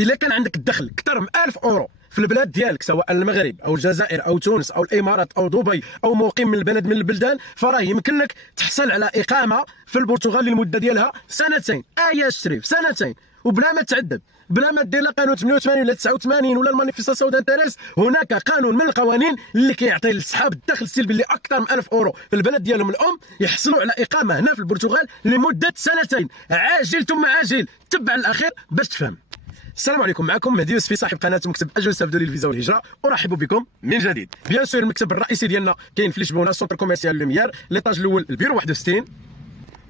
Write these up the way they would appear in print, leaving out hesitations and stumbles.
الا كان عندك الدخل اكثر من 1000 اورو في البلاد ديالك، سواء المغرب او الجزائر او تونس او الامارات او دبي او مقيم من البلد من البلدان، فراه يمكن لك تحصل على اقامه في البرتغال للمده ديالها سنتين. يا الشريف سنتين، وبلا ما تعذب، بلا ما دير لا قانون 88 ولا 89 ولا المانيفيستاسيون دانتيريس. هناك قانون من القوانين اللي كيعطي لاصحاب الدخل السلبي اللي اكثر من 1000 اورو في البلد ديالهم الام يحصلوا على اقامه هنا في البرتغال لمده سنتين. عاجل ثم عاجل، تبع الاخير باش تفهم. السلام عليكم، معكم مهدي يوسفي صاحب قناه مكتب اجل استافدوا للفيزا والهجره. ارحب بكم من جديد. بيان سور المكتب الرئيسي ديالنا كاين في لشبونه، سونتر كوميرسيال لوميير، ليطاج الاول البيرو 61.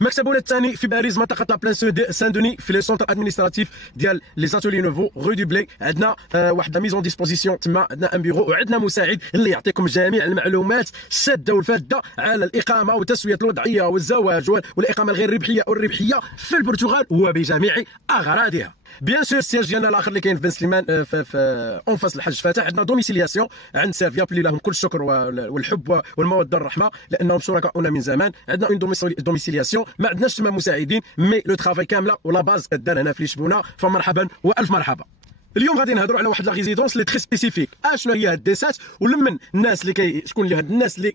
مكتبنا الثاني في باريس، منطقه لا بلان سان دوني، في لي سونتر ادمينستراتيف ديال لي زاتولي نوفو رو دو بلي. عندنا واحد لا ميزون ديسبوزيسيون تما، عندنا ان بيرو وعندنا مساعد اللي يعطيكم جميع المعلومات الشاده والفاده على الاقامه وتسويه الوضعيه والزواج والاقامه الغير ربحيه او الربحيه في البرتغال وبجميع اغراضها. بيان سور السياج ديالنا الاخر اللي كاين في بن سليمان في اونفاس الحج فاتح. عندنا دوميسيلياسيون عند سيرفيا بلي لهم كل الشكر والحب والموده والرحمه لانهم شركاؤنا من زمان. عندنا اون دوميسيلياسيون، ما عندناش تما مساعدين، مي لو ترافاي كامله ولا باز كدار هنا في لشبونه، فمرحبا والف مرحبا. اليوم غادي نهضروا على واحد لا ريزيدونس اللي تري سبيسيفيك. شنو هي هاد ديسات، ولمن الناس اللي شكون اللي هاد الناس اللي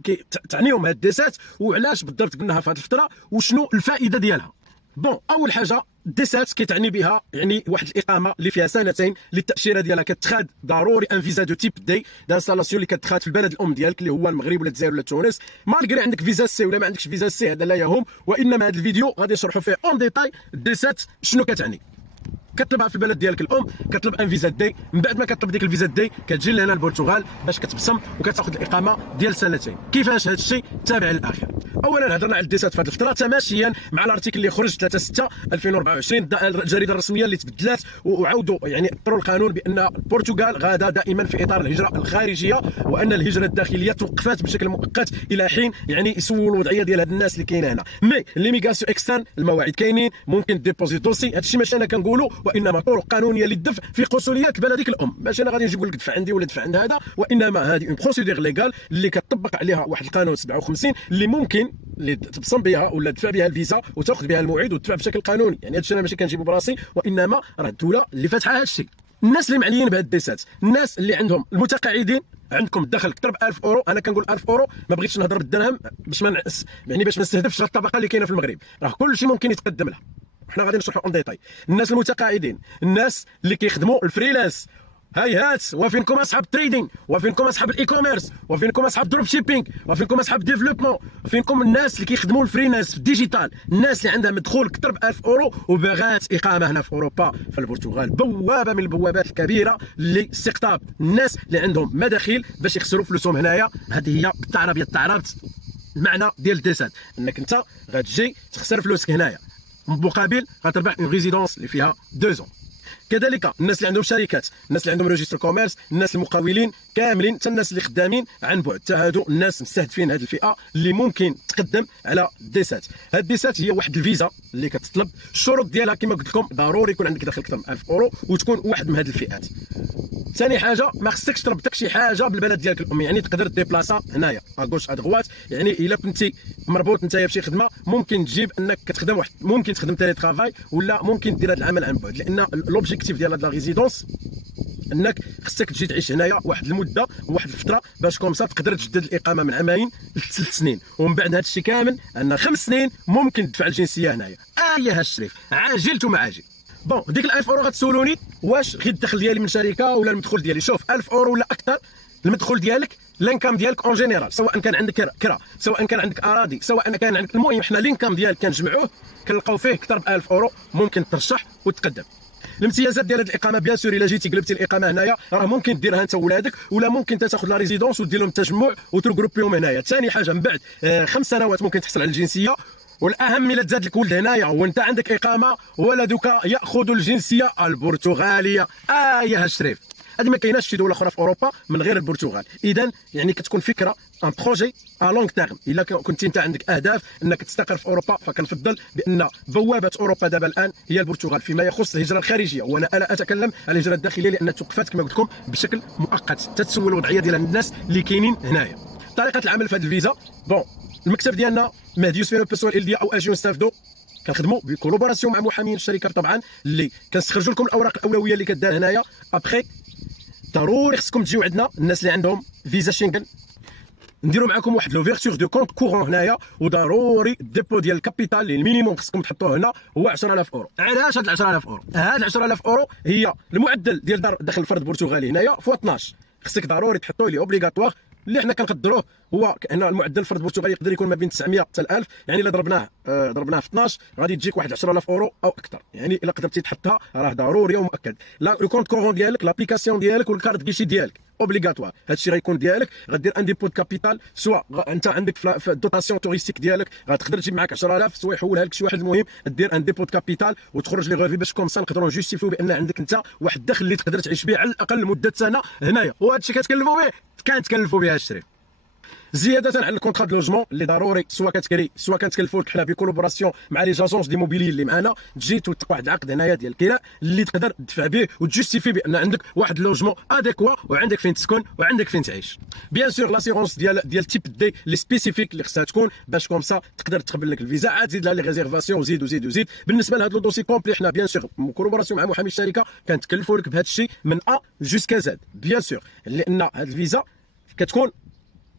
تعنيهم هاد ديسات، وعلاش بالضبط قلناها في هاد الفتره، وشنو الفائده ديالها. بون، اول حاجه ديسات كيتعني بها يعني واحد الاقامه اللي فيها سنتين، اللي التاشيره ديالها كتخاد ضروري ان فيزا دو تيب دي دانستالاسيون اللي كتخاد في البلد الام ديالك اللي هو المغرب ولا الجزائر ولا تونس. مالغري عندك فيزا سي ولا ما عندكش فيزا سي، هذا لا يهم، وانما هذا الفيديو غادي نشرحوا فيه اون ديتاي ديسات شنو كتعني. كتطلبها في البلد ديالك الام، كتطلب ان فيزا دي، من بعد ما كتطلب ديك الفيزا دي كتجي لهنا البرتغال باش كتبصم وكتاخذ الاقامه ديال سنتين. كيفاش هذا الشيء؟ تابع للاخر. اولا هضرنا على الديسات في هذه الفتره تماشيا مع الارتيكل اللي خرج 3/6 2024، الجريده الرسميه اللي تبدلات وعاودوا يعني اطروا القانون بان البرتغال غادا دائما في اطار الهجره الخارجيه، وان الهجره الداخليه توقفات بشكل مؤقت الى حين يعني يسولوا الوضعيه ديال هاد الناس اللي كاينه هنا. مي ليميغاسيون اكسترن المواعيد كاينين، ممكن ديبوزي دوسي. هذا الشيء ماشي انا كنقولوا، وانما طرق قانونيه للدفع في قنصليه بلدك الام. ماشي انا غادي نجي نقول لك دفع عندي ولا دفع عند هذا، وانما هذه اون بروسيدور ليغال اللي كتطبق عليها واحد القانون 57 اللي ممكن اللي تبصم بها ولا تدفع بها الفيزا وتاخذ بها الموعد وتدفع بشكل قانوني. يعني هذا الشيء انا ماشي كنجيبو براسي، وانما راه الدوله اللي فاتحه هذا الشيء. الناس اللي معنيين بهاد الديسات، الناس اللي عندهم المتقاعدين، عندكم الدخل اكثر ب 1000 اورو. انا كنقول 1000 اورو، ما بغيتش نهضر بالدرهم باش ما يعني باش ما نستهدفش الطبقه اللي كاينه في المغرب، راه كل شيء ممكن يتقدم لها. حنا غادي نشرحوا اون ديتاي. الناس المتقاعدين، الناس اللي كيخدموا الفريلانس، هات وفينكم اصحاب التريدينغ، وفينكم اصحاب الاي كوميرس، وفينكم اصحاب دروب شيبينغ، وفينكم اصحاب ديفلوبمون، وفينكم الناس اللي كيخدموا الفريلانس في الديجيتال، الناس اللي عندها مدخول اكثر ب 1000 اورو وباغات اقامه هنا في اوروبا في البرتغال. بوابه من البوابات الكبيره لاستقطاب الناس اللي عندهم مداخيل باش يخسروا فلوسهم هنايا. هذه هي بالعربيه تعربت المعنى ديال الديسات، انك انت غتجي تخسر فلوسك هنايا مقابل غتربح اون ريزيدونس اللي فيها 2 ans. كذلك الناس اللي عندهم شركات، الناس اللي عندهم ريجستر كوميرس، الناس المقاولين كاملين، حتى الناس اللي خدامين عن بعد، حتى هادو الناس مستهدفين هذه الفئه اللي ممكن تقدم على الديسات. هاد الديسات هي واحد الفيزا اللي كتطلب، الشروط ديالها كما قلت لكم ضروري يكون عندك دخل اكثر من 1000 اورو وتكون واحد من هذه الفئات. ثاني حاجه ما خصكش تربطك شي حاجه بالبلد ديالك الام، يعني تقدر ديبلاصا هنايا اغوش ادغوات. يعني الا كنتي مربوط نتايا بشي خدمه ممكن تجيب انك كتخدم واحد، ممكن تخدم تيلي ترافاي ولا ممكن دير هذا العمل عن بعد، لان لوبجيكتيف ديال هاد لا ريزيدونس انك خصك تجي تعيش هنايا واحد المده وواحد الفتره باش كومسا تقدر تجدد الاقامه من 2 ل3 سنين، ومن بعد هذا الشيء كامل عندنا 5 سنين ممكن تدفع الجنسيه هنايا. يا الشريف عاجل ثم عاجل. بون ديك ال 1000 اورو غتسولوني واش غير الدخل ديالي من شركه ولا المدخول ديالي. شوف 1000 اورو ولا اكثر، المدخول ديالك الانكام ديالك اون جينيرال، سواء كان عندك كرا، سواء كان عندك اراضي، سواء كان عندك، المهم حنا الانكام ديالك كنجمعوه كنلقاو فيه اكثر ب 1000 اورو ممكن ترشح وتقدم. الامتيازات ديال هذه الاقامه بيان سور الا جيتي قلبتي الاقامه هنايا راه ممكن ديرها انت وولادك، ولا ممكن تاخذ لا ريزيدونس ودير لهم تجمع وترغروبيهم هنايا. ثاني حاجه من بعد 5 سنوات ممكن تحصل على الجنسيه، والاهم الا تزاد لك ولد هنايا وانت عندك اقامه ولدك ياخذ الجنسيه البرتغاليه. يا الشريف هذه ما كايناش في دوله اخرى في اوروبا من غير البرتغال. اذا يعني كتكون فكره ان بروجي ا لونغ تيرم. الا كنت انت عندك اهداف انك تستقر في اوروبا، فكنفضل بان بوابه اوروبا دابا الان هي البرتغال فيما يخص الهجره الخارجيه، وانا لا اتكلم على الهجره الداخليه لان توقفات كما قلت لكم بشكل مؤقت تتسوى الوضعيه ديال الناس اللي كاينين هنايا. طريقه العمل في هذه الفيزا، بون المكتب ديالنا مهدي يوسفي لو بيسوال الديا او اجي نستافدو كنخدموا بكولابوراسيون مع محامين الشركه طبعا اللي كنستخرجوا لكم الاوراق الاولويه اللي كدار هنايا. ابخي ضروري خصكم تجيو عندنا الناس اللي عندهم فيزا شنغن، نديروا معكم واحد لوفيرتور دو كونت كورون هنايا، وضروري الديبو ديال الكابيتال اللي المينيموم خصكم تحطوه هنا هو 10000 اورو. علاش هاد 10000 اورو؟ هاد 10000 اورو هي المعدل ديال دخل الفرد البرتغالي هنايا فوا 12، خصك ضروري تحطوه لي اوبليغاتوار اللي حنا كنقدروه هو كأن المعدل الفرد البرتغالي يقدر يكون ما بين 900 حتى 1000، يعني الا ضربناه في 12 غادي تجيك واحد 10000 اورو او اكثر. يعني الا قدرتي تحطها راه ضروري ومؤكد. لا لو كونت كورون ديالك، لابليكاسيون ديالك والكارت كيشي ديالك اوبليغاتوار، هادشي غيكون ديالك. غدير ان ديبو كابيتال، سواء انت عندك في الدوتاسيون توريستيك ديالك غتقدر تجيب معاك 10000، سواء يحولها لك شي واحد. المهم دير ان ديبو كابيتال وتخرج لي غوفي باش كومسا نقدروا نجوستيفيو بان عندك انت واحد الدخل اللي تقدر تعيش به على الاقل لمده سنه هنايا. وهادشي كتكلفوا به كنتكلفوا به الشري. زياده على الكونترا دو لوجمون اللي ضروري سواء كتكري سواء كنتكلفوا لك حنا بكولابوراسيون مع لي جاجونس دي موبيلي اللي معنا، تجي توثق واحد العقد هنايا ديال الكراء اللي تقدر تدفع به وتجوستيفي بان عندك واحد لوجمون اديكوا وعندك فين تسكن وعندك فين تعيش. بيان سور لاسيغونس ديال تيب دي لي سبيسيفيك اللي خصها تكون باش كومسا تقدر تقبل لك الفيزا، عاد زيد لها لي ريزيرفاسيون وزيد وزيد وزيد. بالنسبه لهذا لو دوسي كومبلي حنا بيان سور كولابوراسيون مع محامي الشركه كنتكلفوا لك بهذا الشيء من ا جوسكا زد. بيان سور لان هذه الفيزا كتكون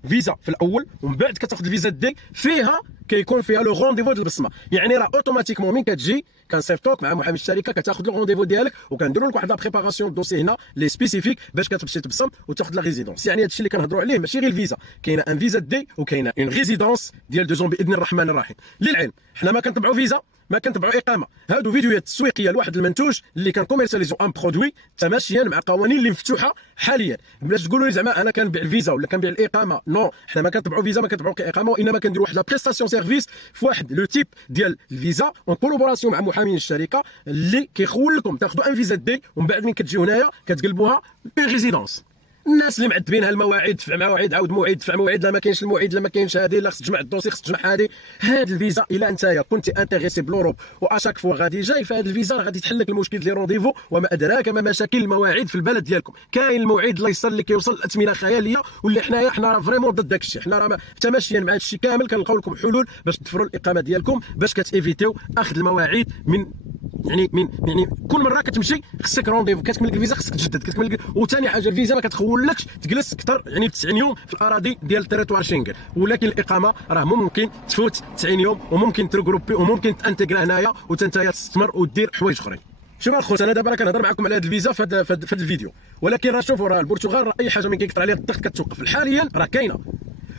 فيزا في الاول ومن بعد كتاخذ الفيزا دي فيها كيكون فيها لو رونديفو ديال البصمه. يعني راه اوتوماتيكمون من كتجي كنصيفطوك مع محامي الشركه كتاخذ لو رونديفو ديالك وكنديروا لك واحد لا بريباراسيون دوسي هنا لي سبيسيفيك باش كتمشي تبصم وتاخذ لا ريزيدونس. يعني هادشي اللي كنهضروا عليه ماشي غير الفيزا، كاينه ان فيزا دي وكاينه اون ريزيدونس ديال 2 باذن الرحمن الرحيم. للعلم حنا ما كنطبعوا فيزا ما كنتبعوا اقامه. هادو فيديوهات تسويقيه لواحد المنتوج اللي كنكوميرساليزو ان برودوي تماشيا مع قوانين اللي مفتوحه حاليا. بلاش تقولوا لي زعما انا كنبيع الفيزا ولا كنبيع الاقامه، نو حنا ما كنتبعوا فيزا ما كنتبعوا اقامه، وانما كنديروا واحد لا بريستاسيون سيرفيس في واحد لو تيب ديال الفيزا اون كولابوراسيون مع محامين الشركه اللي كيخول لكم تاخذوا ان فيزا دي ومن بعد من كتجيو هنايا كتقلبوها اون ريزيدونس. الناس اللي معذبينها المواعيد، دفع مواعيد عاود موعد، دفع موعد لا ما كاينش الموعد لا ما كاينش هذه، لا خص تجمع الدوسي خص تجمع هذه. هاد الفيزا الا انت كنتي انتريسي بلوروب واشاك فوا غادي جاي فهاد الفيزا غادي تحل لك المشكل ديال رونديفو وما ادراك ما مشاكل المواعيد في البلد ديالكم. كاين الموعد الله يسر اللي كيوصل الاثمنه خياليه واللي حنايا راه فريمون ضد داك الشيء. حنا راه تماشيا مع هذا الشيء كامل كنلقاو لكم حلول باش تدفروا الاقامه ديالكم باش كتيفيتيو اخذ المواعيد من يعني كل مره كتمشي خصك رونديفو كتكمل لك الفيزا خصك تجدد كتكمل لك. وثاني حاجه الفيزا ما كتخولكش تجلس اكثر يعني ب 90 يوم في الاراضي ديال التريتوار شنغن، ولكن الاقامه راه ممكن تفوت 90 يوم وممكن تروغروبي وممكن تانتيغرا هنايا وتنتايا تستثمر ودير حوايج اخرين. شوف اخوت انا دابا كنهضر معكم على هذا الفيزا في هذا الفيديو، ولكن راه شوفوا راه البرتغال راه اي حاجه من كيكثر عليها الضغط كتوقف. حاليا راه كاينه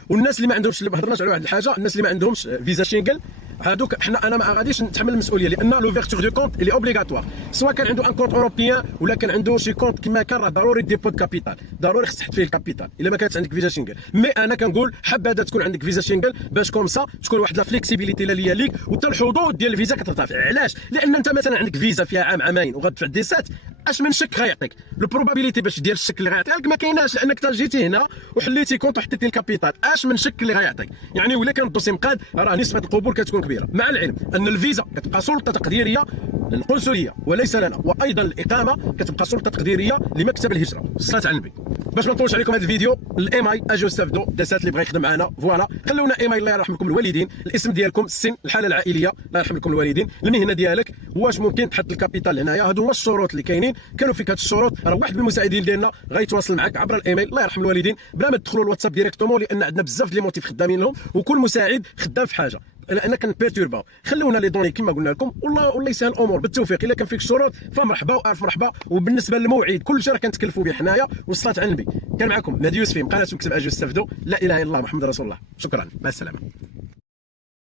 والناس اللي ما عندهمش اللي هضرناش على واحد الحاجه، الناس اللي ما عندهمش فيزا شنغن هادوك انا ما غاديش نتحمل المسؤوليه لان لوفيرتور دو كونت اللي اوبليغاتوار سواء كان عنده ان كونت اوروبيان ولا كان عنده شي كونت كما كان راه ضروري ديبو كابيتال، ضروري خص تحط فيه الكابيتال الا ما كانت عندك فيزا شنغن. مي انا كنقول حبذا تكون عندك فيزا شنغن باش كومسا تكون واحد لا فليكسيبيليتي ليا ليك وحتى الحظوظ ديال الفيزا كترتفع. علاش؟ لان انت مثلا عندك فيزا فيها عام عامين وغتدفع ديسات، اش من شك غيعطيك البروبابيليتي باش دير الشك اللي غيعطيها لك ما كايناش، لانك تا جيتي هنا وحليتي كونت وحطيتي الكابيتال. اش من شك اللي غيعطيك يعني ولا كان الدوسي مقاد راه نسبه القبول كتكون كبيره. مع العلم ان الفيزا كتبقى سلطه تقديريه للقنصليه وليس لنا، وايضا الاقامه كتبقى سلطه تقديريه لمكتب الهجره. الصلاه على النبي. باش ما نطولش عليكم هذا الفيديو، الايماي اجيو استافدوا داسات اللي بغى يخدم معنا فوالا خلونا ايماي الله يرحم لكم الوالدين، الاسم ديالكم، السن، الحاله العائليه الله يرحم لكم الوالدين، المهنه ديالك، واش ممكن تحط الكابيتال هنايا. هادو هما الشروط اللي كاينين. كانوا فيك هاد الشروط راه واحد من المساعدين ديالنا غيتواصل معك عبر الايميل الله يرحم الوالدين بلا ما تدخلوا الواتساب ديريكتومون، لان عندنا بزاف ديال الموتيف خدامين لهم وكل مساعد خدام في حاجه لان كنبيرتورباو. خلونا لي دوني كما قلنا لكم والله يسهل الامور بالتوفيق. الا كان فيك الشروط فمرحبا والف مرحبا. وبالنسبه للموعد كل شيء راه كنتكلفوا به حنايا. والصلاه على النبي. كان معكم نادي يوسفي من قناه مكتب اجيو استافدوا. لا اله الا الله محمد رسول الله. شكرا مع السلامه.